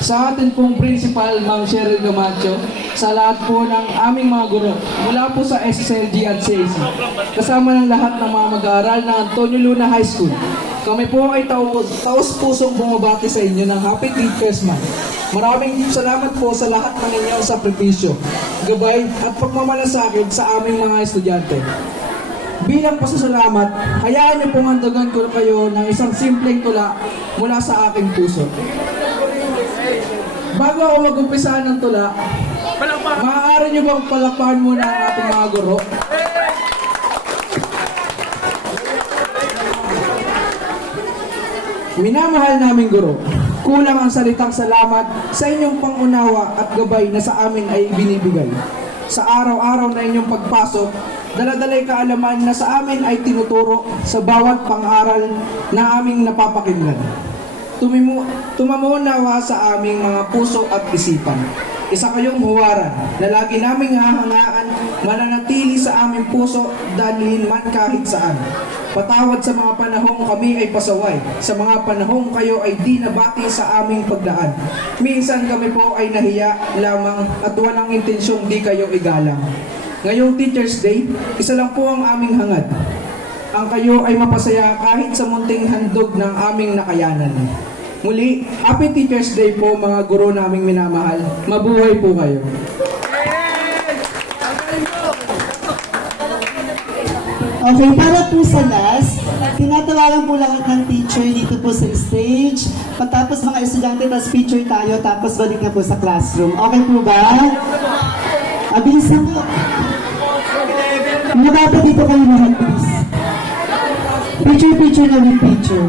sa atin pong principal, Ma'am Cheryl Camacho, sa lahat po ng aming mga guro, mula po sa SSLG at CAC, kasama ng lahat ng mga mag-aaral ng Antonio Luna High School. Kami po ay taos-pusong bumabati sa inyo ng Happy Teachers Month. Maraming salamat po sa lahat ng inyong sakripisyo, gabay at pagmamalasakit sa aming mga estudyante. Bilang pasasalamat, hayaan niyo pong handagan ko kayo ng isang simpleng tula mula sa aking puso. Bago ako mag-umpisa ng tula, maaari niyo bang palakpakan muna ang ating mga guro? Minamahal naming guro, kulang ang salitang salamat sa inyong pangunawa at gabay na sa amin ay binibigay. Sa araw-araw na inyong pagpasok, daladalay kaalaman na sa amin ay tinuturo sa bawat pang-aral na aming napapakinggan. Tumamunawa sa aming mga puso at isipan. Isa kayong huwaran na lagi naming hahangaan, mananatili sa aming puso dalhin man kahit saan. Patawad sa mga panahong kami ay pasaway, sa mga panahong kayo ay di nabati sa aming pagdaan. Minsan kami po ay nahiya lamang at walang intensyong di kayo igalang. Ngayong Teacher's Day, isa lang po ang aming hangad. Ang kayo ay mapasaya kahit sa munting handog ng aming nakayanan. Muli, Happy Teacher's Day po mga guro naming minamahal. Mabuhay po kayo. Okay, para po sa last, tinatawagan po lahat ng teacher dito po sa stage. Pagtapos mga estudyante, tapos picture tayo, tapos balik na po sa classroom. Okay po ba? Abilis na po. Mababa dito kayo lahat, please. Picture na with picture.